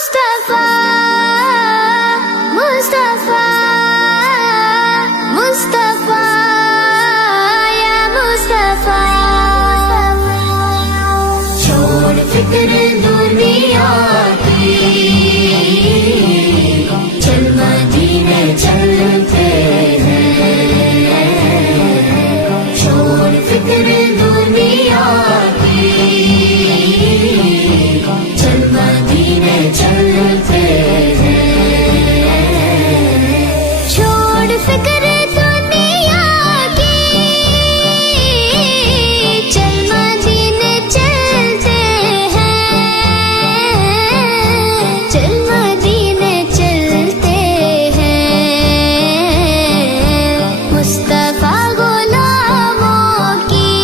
مصطفیٰ مصطفیٰ مصطفیٰ یا مصطفیٰ، چھوڑ فکر دنیا کی، چل مدینے چلتے ہیں، چھوڑ فکر دنیا کی، چل مدینے چلتے ہیں، چھوڑ فکر دنیا کی، چل مدینے چلتے ہیں، چل مدینے چلتے ہیں، مصطفیٰ غلاموں کی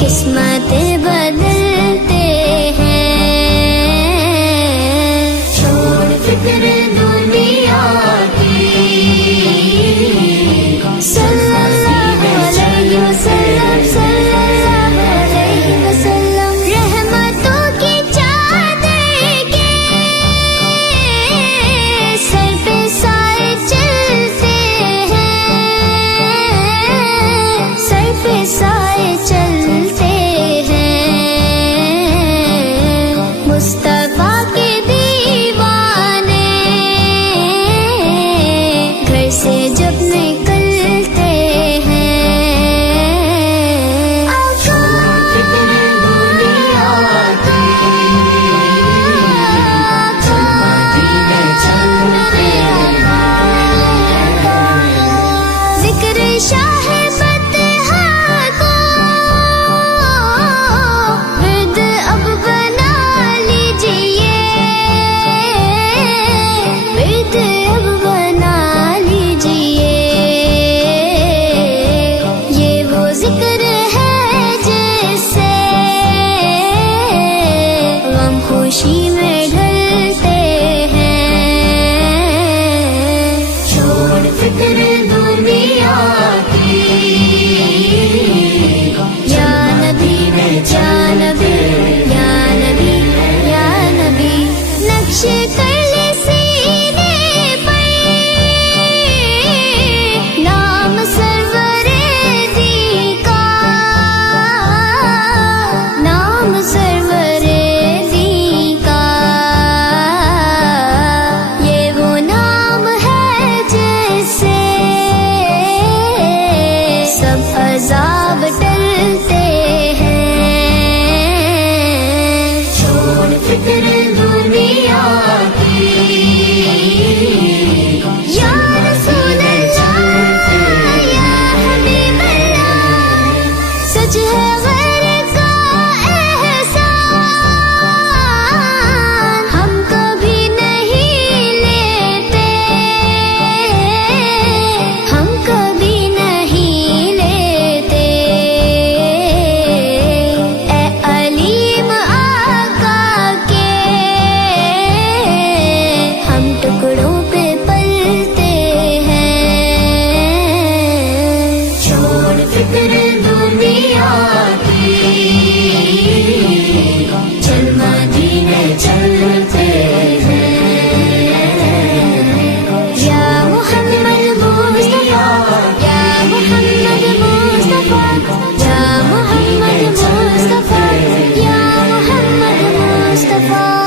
قسمتیں بدلتے ہیں، چھوڑ فکر دنیا کی، صلی اللہ علیہ وسلم صلی اللہ علیہ وسلم، رحمتوں کی چادر کے سر پہ سائے چلتے ہیں، سر پہ سائے چلتے ہیں، مصطفیٰ کے دیوانے گھر سے جب نکلتے ہیں، چھوڑ فکر دنیا کی، چل مدینے چلتے ہیں، ذکر شاہ فتح کو ورد اب بنا لیجئے، ورد اب بنا لیجئے، یہ وہ ذکر ہے جس سے غم خوشی میں ڈھلتے ہیں، چھوڑ فکر دنیا کی، یا نبی یا نبی یا نبی یا نبی، نقش کر لے سینے پر نام سرور دی کا، نام سرور دی کا، یہ وہ نام ہے جس سے سب عذاب ٹلتے ہیں، چھوڑ فکر دنیا کی، یا رسول اللہ یا حبیب اللہ، سچ ہے غیر کا احسان ہم کبھی نہیں لیتے، ہم کبھی نہیں لیتے، اے علیم آقا کے ہم ٹکڑوں پہ پلتے ہیں، چھوڑ فکر دنیا کی، چل مدینے چلتے ہیں، یا محمد مصطفیٰ یا محمد مصطفیٰ یا محمد مصطفیٰ یا محمد مصطفیٰ۔